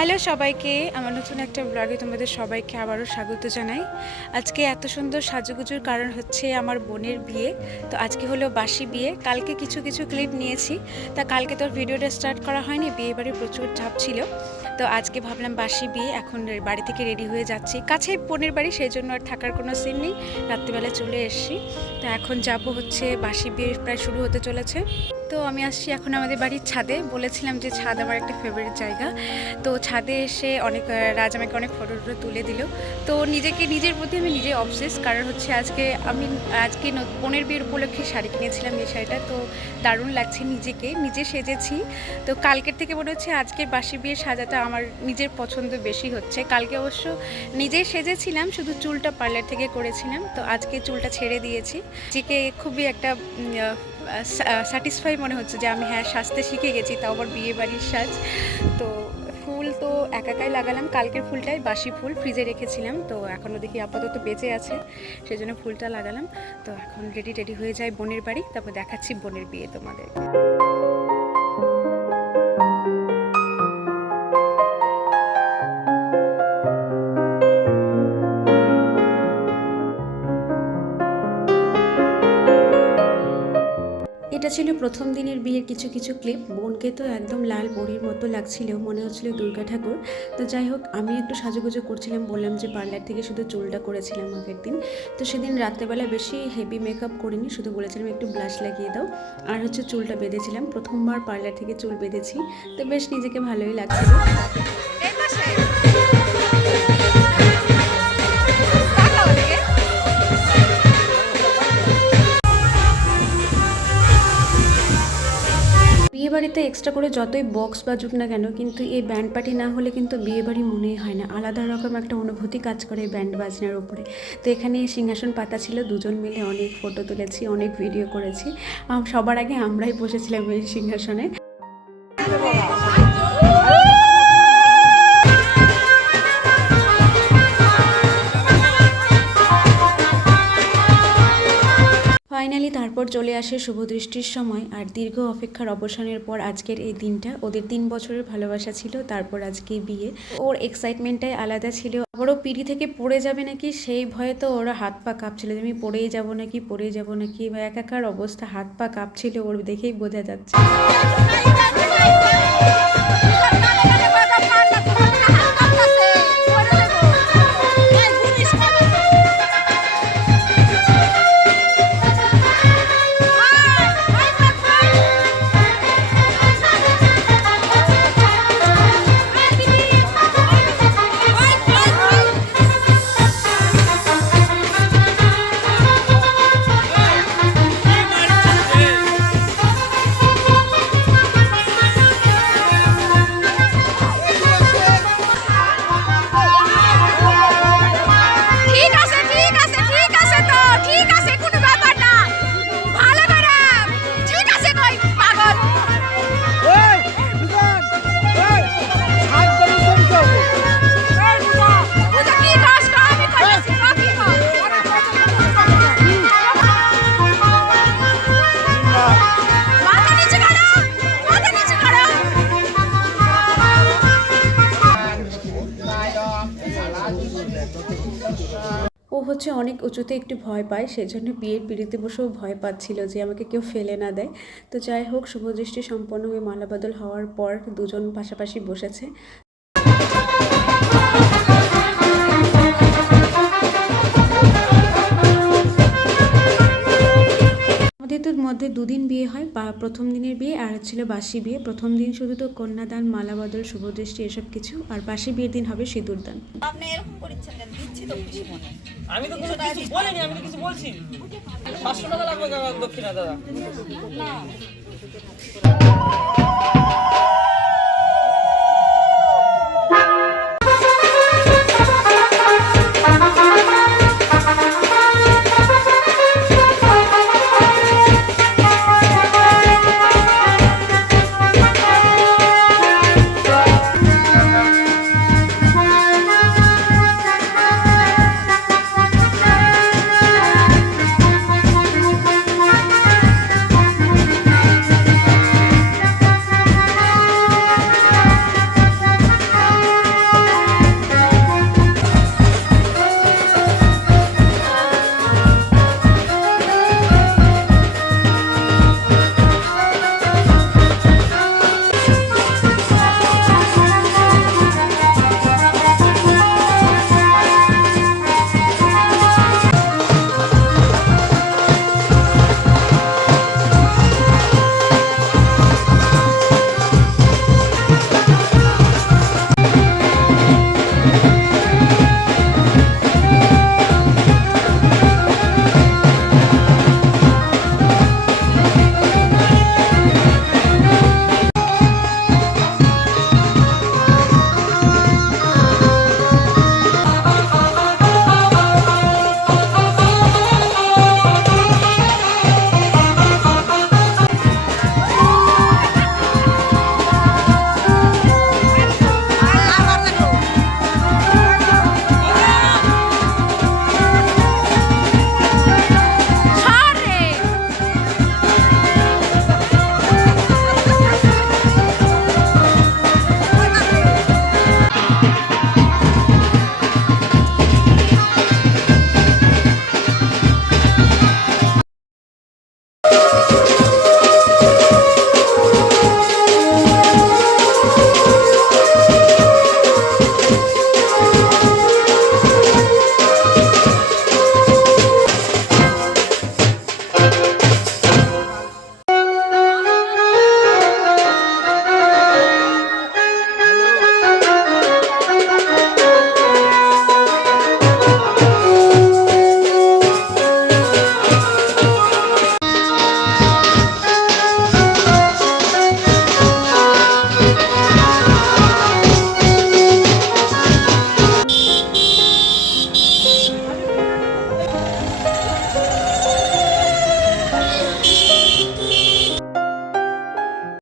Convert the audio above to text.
Hello সবাইকে, আমার নতুন একটা ব্লগে তোমাদের সবাইকে আবারও স্বাগত জানাই। আজকে এত সুন্দর সাজুগুজুর কারণ হচ্ছে আমার বোনের বিয়ে। তো আজকে হলো বাসি বিয়ে। কালকে কিছু কিছু ক্লিপ নিয়েছি, তা কালকে তোর ভিডিওটা স্টার্ট করা হয়নি, বিয়ে বাড়ির প্রচুর চাপ ছিল। তো আজকে ভাবলাম বাসি বিয়ে, এখন বাড়ি থেকে রেডি হয়ে যাচ্ছি। কাছে বোনের বাড়ি, সেই জন্য আর থাকার কোনো সিন নেই, রাত্রিবেলা চলে এসেছি। তো এখন যাব হচ্ছে বাসি বিয়ে, প্রায় শুরু হতে চলেছে। তো আমি আসছি এখন আমাদের বাড়ির ছাদে। বলেছিলাম যে ছাদ আমার একটা ফেভারিট জায়গা। তো ছাদে এসে রাজ আমাকে অনেক ফটো তুলে দিল। তো নিজের প্রতি আমি নিজে অবসেস, কারণ হচ্ছে আজকে বোনের বিয়ের উপলক্ষে শাড়ি কিনেছিলাম। এই শাড়িটা তো দারুণ লাগছে, নিজে সেজেছি। তো কালকের থেকে মনে হচ্ছে আজকের বাসি বিয়ের সাজাটা আমার নিজের পছন্দ বেশি হচ্ছে। কালকে অবশ্য নিজেই সেজেছিলাম, শুধু চুলটা পার্লার থেকে করেছিলাম। তো আজকে চুলটা ছেড়ে দিয়েছি। নিজেকে খুবই একটা স্যাটিসফাই মনে হচ্ছে যে আমি সাজতে শিখে গেছি, তাও আবার বিয়ে বাড়ির সাজ। তো ফুল তো একাই লাগালাম, কালকের ফুলটাই বাসি ফুল ফ্রিজে রেখেছিলাম, তো এখনও দেখি আপাতত বেঁচে আছে, সেই জন্য ফুলটা লাগালাম। তো এখন রেডি হয়ে যায় বোনের বাড়ি, তারপর দেখাচ্ছি বোনের বিয়ে তোমাদের। এটা ছিল প্রথম দিনের বিয়ের কিছু ক্লিপ। বোনকে তো একদম লাল পরীর মতো লাগছিল, মনে হচ্ছিল দুর্গা ঠাকুর। তো যাই হোক, আমি একটু সাজুগুজু করছিলাম, বললাম যে পার্লার থেকে শুধু চুলটা করেছিলাম আগের দিন। তো সেদিন রাত্রেবেলা বেশি হেভি মেকআপ করিনি, শুধু বলেছিলাম একটু ব্লাশ লাগিয়ে দাও, আর হচ্ছে চুলটা বেঁধেছিলাম। প্রথমবার পার্লার থেকে চুল বেঁধেছি, তো বেশ নিজেকে ভালোই লাগছিল। বিয়েবাড়িতে এক্সট্রা করে যতই বক্স বাজুক না কেন, কিন্তু এই ব্যান্ড পার্টি না হলে কিন্তু বিয়েবাড়ি মনেই হয় না। আলাদা রকম একটা অনুভূতি কাজ করে ব্যান্ড বাজনার উপরে। তো এখানে সিংহাসন পাতা ছিল, দুজন মিলে অনেক ফটো তুলেছি, অনেক ভিডিও করেছি। সবার আগে আমরাই বসেছিলাম এই সিংহাসনে। ফাইনালি তারপর চলে আসে শুভদৃষ্টির সময়, আর দীর্ঘ অপেক্ষার অবসানের পর আজকের এই দিনটা। ওদের 3 বছরের ভালোবাসা ছিল, তারপর আজকে বিয়ে। ওর এক্সাইটমেন্টটাই আলাদা ছিল। আবারও পিড়ি থেকে পড়ে যাবে নাকি সেই ভয়ে তো ওরা হাত পা কাঁপছিল, যে আমি পড়েই যাব নাকি বা একাকার অবস্থা, হাত পা কাঁপছিল ওর, দেখেই বোঝা যাচ্ছে। ও হচ্ছে অনেক উঁচুতে একটু ভয় পায়, সেজন্য বিয়ের পিড়িতে বসেও ভয় পাচ্ছিল যে আমাকে কেউ ফেলে না দেয়। তো যাই হোক, শুভদৃষ্টি সম্পন্ন হয়ে মালাবদল হওয়ার পর দুজন পাশাপাশি বসেছে। আমাদের মধ্যে 2 দিন বিয়ে হয়, প্রথম দিনের বিয়ে আর হচ্ছিল বাসি বিয়ে। প্রথম দিন শুধু তো কন্যাদান, মালাবদল, শুভদৃষ্টি এসব কিছু, আর বাসি বিয়ের দিন হবে সিঁদুরদান। আপনি এরকম করেছেন কেন? দিচ্ছি তো খুশি মনে। আমি তো কিছু বলিনি, আমি তো কিছু বলছি। 500 টাকা লাগবে দক্ষিণা দাদা। না